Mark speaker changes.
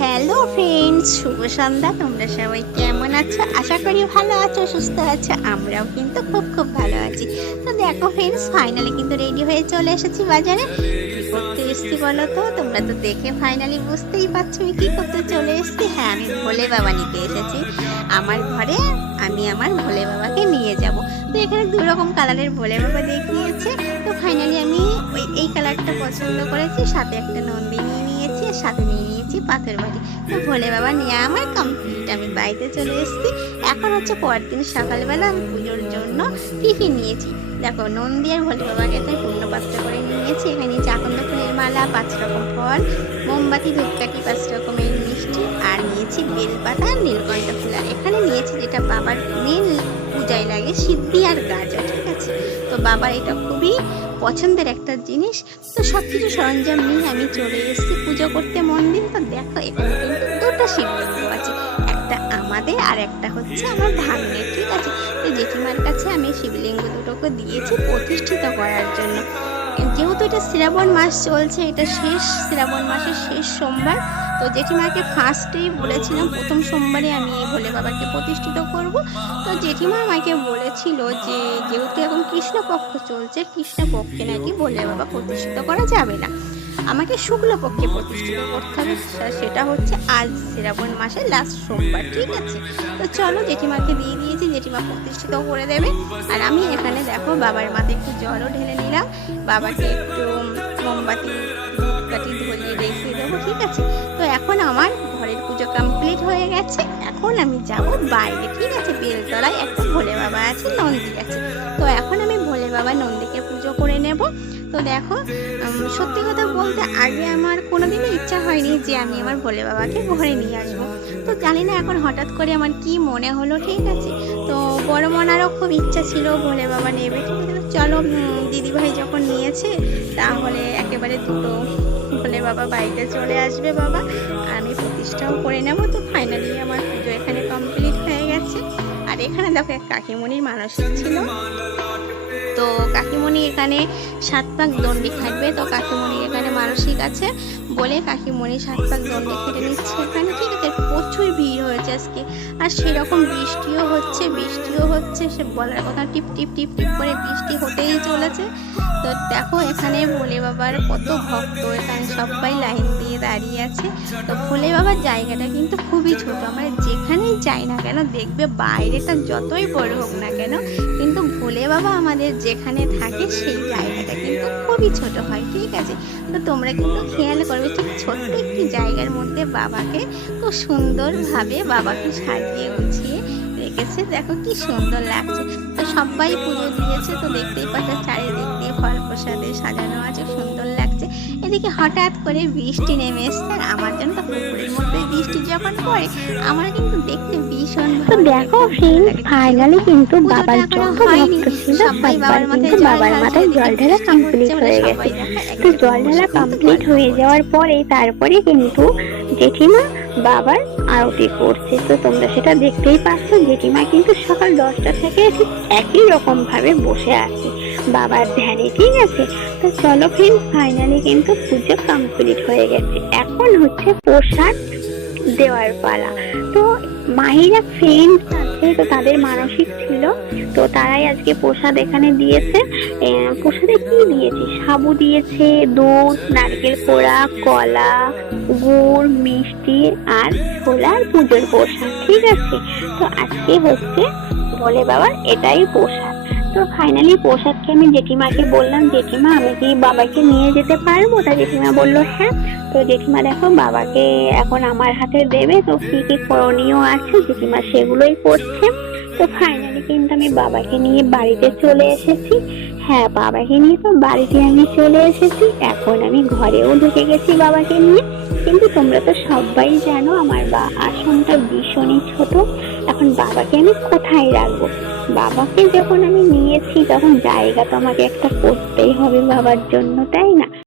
Speaker 1: Hello friends শুভ সন্ধ্যা। তোমরা সবাই কেমন আছো? আশা করি ভালো আছো, সুস্থ আছো। আমরাও কিন্তু খুব খুব ভালো আছি। তো দেখো ফ্রেন্ডস ফাইনালি কিন্তু রেডি হয়ে চলে এসেছি বাজারে। করতে এসেছি বলো তো, তোমরা তো দেখে ফাইনালি বুঝতেই পারছ আমি কি করতে চলে এসেছি। হ্যাঁ আমি ভোলে বাবা নিতে এসেছি। আমার ঘরে আমি আমার ভোলে বাবাকে নিয়ে যাব। তো এখানে দু রকম কালারের ভোলে বাবা দেখিয়েছে। তো ফাইনালি আমি ওই, এই কালারটা পছন্দ করেছি, সাথে একটা নন্দী নিয়ে নিয়েছি। সাথে নিয়ে নিয়েছি পাথর বাড়ি তো ভোলে বাবা, নিয়ে আমার কমপ্লিট আমি বাড়িতে চলে এসেছি। এখন হচ্ছে পরের দিন সকালবেলা আমি পুজোর জন্য টিফিন নিয়েছি। দেখো নন্দী আর ভোলে বাবাকে তো পূর্ণ পাত্র করে নিয়েছি। এখানে আকন্দ ফুলের মালা, পাঁচ রকম ফল, মোমবাতি, ধূপকাঠি, পাঁচ রকমের মিষ্টি, আর নিয়েছি বেলপাতা নীলকণ্ঠ ফুল। আর এখানে নিয়েছি যেটা বাবার মেন পূজায় লাগে, সিদ্ধি আর গাজর ঠিক আছে? তো বাবার এটা খুবই পছন্দের একটা জিনিস। তো সব কিছু সরঞ্জাম নিয়ে আমি চলে এসেছি। পুজো করতে মন্দির তো দেখো এখানে কিন্তু দুটো শিবলিঙ্গ আছে। একটা আমাদের আর একটা হচ্ছে আমার ভাগ্নের, ঠিক আছে? তো জেঠিমার কাছে আমি শিবলিঙ্গ দুটোকে দিয়েছি প্রতিষ্ঠিত করার জন্য। যেহেতু এটা শ্রাবণ মাস চলছে, এটা শেষ, শ্রাবণ মাসের শেষ সোমবার তো জেঠিমাকে ফার্স্টেই বলেছিলাম, প্রথম সোমবারে আমি এই ভোলে বাবাকে প্রতিষ্ঠিত করব। তো জেঠিমা আমাকে বলেছিল যে, যেহেতু এখন কৃষ্ণপক্ষ চলছে, কৃষ্ণপক্ষে নাকি ভোলে বাবা প্রতিষ্ঠিত করা যাবে না। আমাকে শুক্লপক্ষে প্রতিষ্ঠিত করতে হবে। সেটা হচ্ছে আজ শ্রাবণ মাসের লাস্ট সোমবার, ঠিক আছে? তো চলো জেঠিমাকে দিয়ে দিয়েছি, জেঠিমা প্রতিষ্ঠিত করে দেবে। আর আমি এখানে দেখো বাবার মাথায় একটু জলও ঢেলে নিলাম। বাবাকে একটু মোমবাতি ধরিয়ে রেখে দেবো ঠিক আছে? তো এখন আমার ঘরের পুজো কমপ্লিট হয়ে গেছে। এখন আমি যাব বাইরে, ঠিক আছে? বেলতলায় একটা ভোলে বাবা আছে নন্দী আছে তো এখন আমি ভোলে বাবা নন্দীকে পুজো করে নেব। তো দেখো সত্যি কথা বলতে আগে আমার কোনোদিনই ইচ্ছা হয়নি যে আমি আমার ভোলে বাবাকে ঘরে নিয়ে আসব। তো জানি না এখন হঠাৎ করে আমার কি মনে হলো, ঠিক আছে? তো বড় মনারও খুব ইচ্ছা ছিল ভোলে বাবা নেবে। ঠিক আছে চলো দিদিভাই যখন নিয়েছে, তাহলে একেবারে দুটো বাবা বাড়িতে চলে আসবে বাবা। আমি প্রতিষ্ঠাও করে নেব। তো ফাইনালি আমার পুজো এখানে কমপ্লিট হয়ে গেছে। আর এখানে দেখো এক কাকিমণির মানুষ ছিল। তো কাকিমণি এখানে সাত পাক দণ্ডি খাটবে। তো কাকিমণি এখানে মানসিক আছে বলে কাকিমণি সাত পাক দণ্ডি খেটে নিচ্ছে এখানে। ঠিক আছে, প্রচুর ভিড় হয়েছে আজকে। আর সেরকম বৃষ্টিও হচ্ছে বৃষ্টিও হচ্ছে। সে বলার কথা টিপ টিপ টিপ টিপ করে বৃষ্টি হতেই চলেছে। তো দেখো এখানে ভোলে বাবার কত ভক্ত, এখানে সবাই লাইন দিয়ে দাঁড়িয়ে আছে। তো ভোলে বাবার জায়গাটা কিন্তু খুবই ছোট। আমরা যাই না কেন? দেখবে বাইরেটা যতই বড় হোক না কেন, কিন্তু ভোলে বাবা আমাদের যেখানে থাকে সেই জায়গাটা কিন্তু খুবই ছোট হয়, ঠিক আছে? তো তোমরা কিন্তু খেয়াল করবে, ঠিক ছোট্ট একটি জায়গার মধ্যে বাবাকে খুব সুন্দরভাবে বাবাকে সাজিয়ে গুছিয়ে রেখেছে। দেখো কি সুন্দর লাগছে। তো সবাই পুজো দিয়েছে, তো দেখতেই পাচ্ছ, চারিদিক দিয়ে ফল প্রসাদে সাজানো আছে, সুন্দর এদিকে হঠাৎ করে বৃষ্টি নেমে এসছে আর আমার জন্য তো পুকুরের মধ্যে বৃষ্টি যখন পড়ে আমার কিন্তু দেখতে ভীষণ
Speaker 2: তো দেখো
Speaker 1: লাগে।
Speaker 2: ফ্রেন্ড ফাইনালি কিন্তু বাবার যত। ভক্ত ছিল
Speaker 1: সবাই
Speaker 2: সবার
Speaker 1: বাবার মাথায়
Speaker 2: কিন্তু বাবার মাথায় জল ঢালা কমপ্লিট হয়ে গেছে তো জল ঢালা কমপ্লিট হয়ে যাওয়ার পরে তারপরে কিন্তু জেঠিমা বাবার আরতি করছে তো তোমরা সেটা দেখতেই পাচ্ছ জেঠিমা কিন্তু সকাল দশটা থেকে ঠিক একই রকম ভাবে বসে আছে বাবার ধ্যানে, ঠিক আছে? তো চলো ফ্রেন্ড ফাইনালি কিন্তু পুজো কমপ্লিট হয়ে গেছে। এখন হচ্ছে প্রসাদ দেওয়ার পালা। তো মাহিরা ফ্রেন্ড আছে, তো তাদের মানসিক ছিল, তো তারাই আজকে প্রসাদ এখানে দিয়েছে। প্রসাদে কি দিয়েছে? সাবু দিয়েছে, দুধ, নারকেল কোড়া কলা, গুড়, মিষ্টি আর ছোলার পুজোর প্রসাদ, ঠিক আছে? তো আজকে হচ্ছে বলে বাবার এটাই প্রসাদ। তো ফাইনালি প্রসাদকে আমি জেঠিমাকে বললাম, জেঠিমা, আমি কি বাবাকে নিয়ে যেতে পারব? তা জেঠিমা বলল হ্যাঁ। তো জেঠিমা দেখো, বাবাকে এখন আমার হাতে দেবে। তো কি কি করণীয় আছে? জেঠিমা সেগুলোই করছে। তো ফাইনালি কিন্তু আমি বাবাকে নিয়ে বাড়িতে চলে এসেছি। হ্যাঁ বাবাকে নিয়ে তো বাড়িতে আমি চলে এসেছি। এখন আমি ঘরেও ঢুকে গেছি বাবাকে নিয়ে। কিন্তু তোমরা তো সবাই জানো, আমার বা আসনটা ভীষণই ছোট। এখন বাবাকে আমি কোথায় রাখব? বাবাকে যখন আমি নিয়েছি, তখন জায়গা তো আমাকে একটা করতেই হবে বাবার জন্য, তাই না?